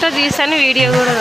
Photo తీసాను, video కూడా.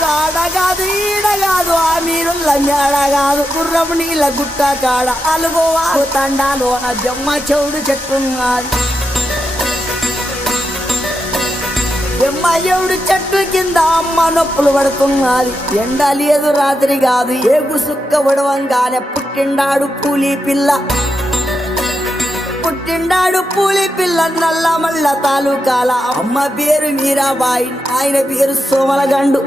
చాడగాదు ఈడగాదు ఆ మీరు లంజాడగాదు గుర్రము నీళ్ళ గుట్ట కాడ అలుగోవాగు తండాలోన జమ్మ చెవుడు చెట్టున్నది. జమ్మ చెవుడు చెట్టు కింద అమ్మ నొప్పులు పడుతున్నది. ఎండ లేదు రాత్రి కాదు ఏగు సుక్క ఉడవంగానే పుట్టిండాడు పూలి పిల్ల. పుట్టిండాడు పూలి పిల్ల నల్ల మల్ల తాలూకాల. అమ్మ పేరు మీరాబాయి, ఆయన పేరు సోమలగండు.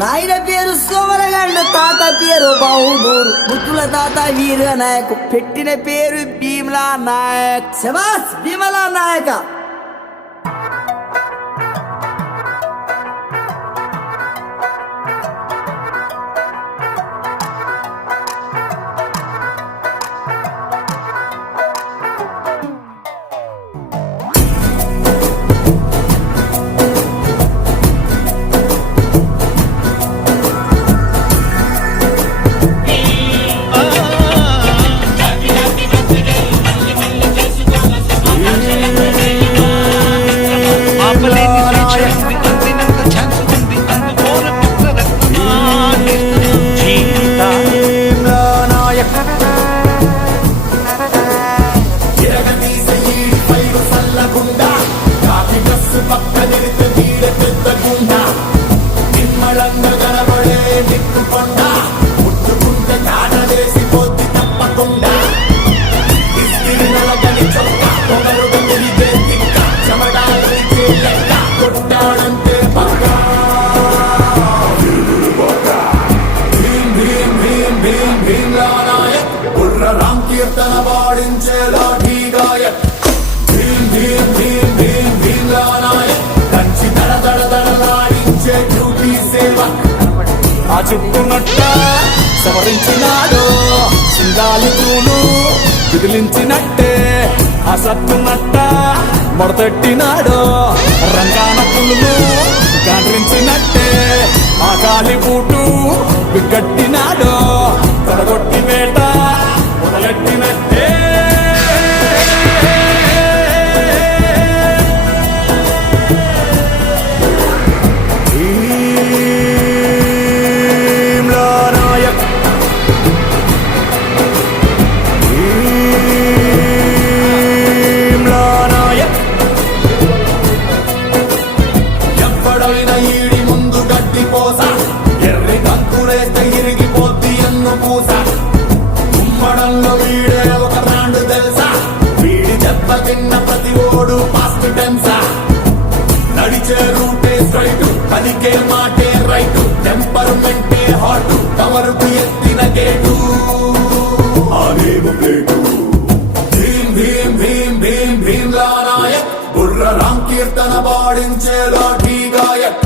నాయన పేరు సోమరగండు, తాత పేరు బహుదూరు. ముద్దుల తాత వీర నాయకు, పెట్టిన పేరు భీమలా నాయక్. శబాస్ భీమలా నాయక. ముట్టుకుంటే కాటలేసి పోతి తప్పకుండా ఇస్తిరి నలగని చొక్కా పొగరుగా గాయక్ భీమ్ భీమ్ భీమ్ భీమ్ భీమ్లా నాయక్ కంచి దడ దడ దడలాడించే డ్యూటీ సేవ ఆ చుట్టునట్ట సవరించినాడు సింగాలి పూలు విదిలించినట్టే ఆ సత్తునట్ట మొడతెట్టినాడు రంగాన పులులు గాండ్రించినట్టే ఆ కాలి బూటు బిగ్గట్టినాడు తొడగొట్టి వేట మొదలెట్టినట్టే ప్రతి ఓడు పాస్ట్ టెన్సా నడిచే రూటే స్ట్రైట్ పలికే మాటే రైట్ టెంపర్మెంటే హాట్ కవరుకు ఎత్తిన గేటు ఆగేము ప్లేటు భీమ్ భీమ్ భీమ్ భీమ్ భీమ్లా నాయక్ బుర్ర రామ్ కీర్తన పాడించే లాఠీ గాయక్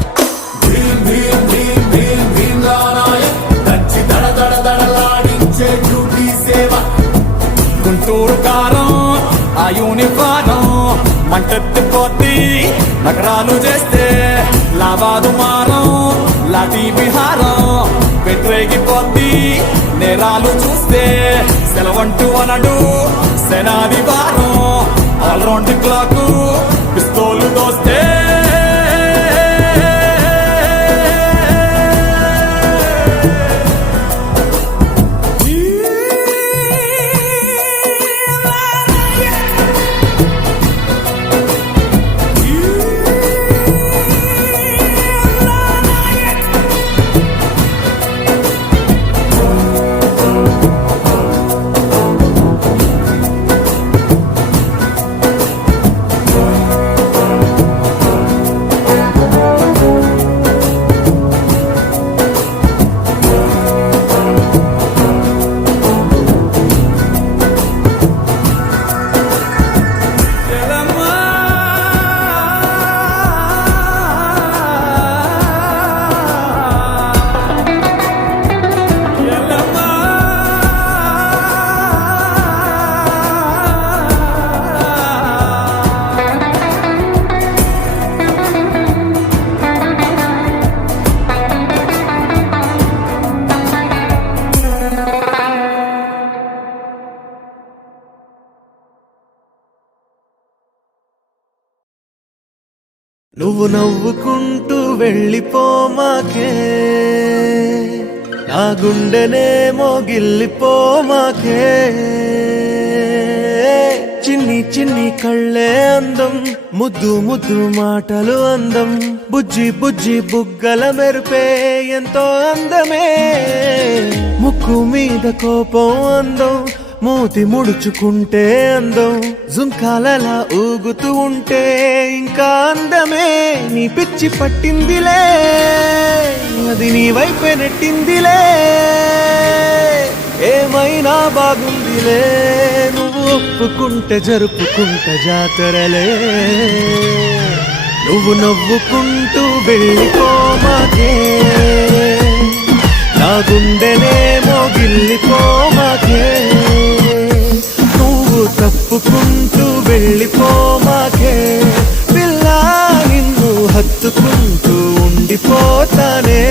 భీమ్ భీమ్ భీమ్ భీమ్ భీమ్లా నాయక్ కంచి దడ దడ దడలాడించే డ్యూటీ సేవ గుంటూరు కారం ఆ యూనిఫారం మంటెత్తిపోద్ది నగరాలు చేస్తే లాభాలు మారం లాఠీ విహారం పెట్టరేగిపోద్ది నేరాలు చూస్తే సెలవంటూ అనడు సెనాది వారం ఆల్రౌండ్ క్లాక్ పిస్తోలు దోస్తే నువ్వు నవ్వుకుంటూ వెళ్ళిపోమాకే నా గుండెనే మోగిల్లిపోమాకే చిన్ని చిన్ని కళ్ళే అందం ముద్దు ముద్దు మాటలు అందం బుజ్జి బుజ్జి బుగ్గల మెరుపే ఎంతో అందమే ముక్కు మీద కోపం అందం మూతి ముడుచుకుంటే అందం జుంకాలలా ఊగుతూ ఉంటే ఇంకా అందమే నీ పిచ్చి పట్టిందిలే అది నీ వైపే నెట్టిందిలే ఏమైనా బాగుందిలే నువ్వు ఒప్పుకుంటే జరుపుకుంటే జాతరలే నువ్వు నవ్వుకుంటూ వెళ్ళిపోమాకే నా గుండెనే మోగిల్లిపోమాకే నువ్వు తప్పుకుంటూ వెళ్ళిపోమాకే పిల్ల నిన్ను హత్తుకుంటూ ఉండిపోతానే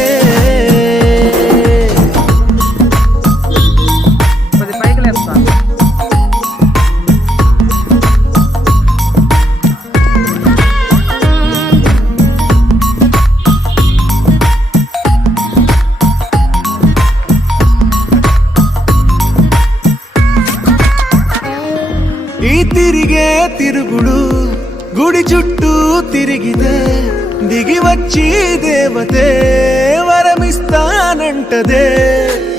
ఈ తిరిగే తిరుగుడు గుడి చుట్టూ తిరిగితే దిగి వచ్చి దేవతే వరమిస్తానంటదే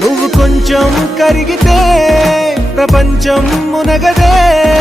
నువ్వు కొంచెం కరిగితే ప్రపంచం మునగదే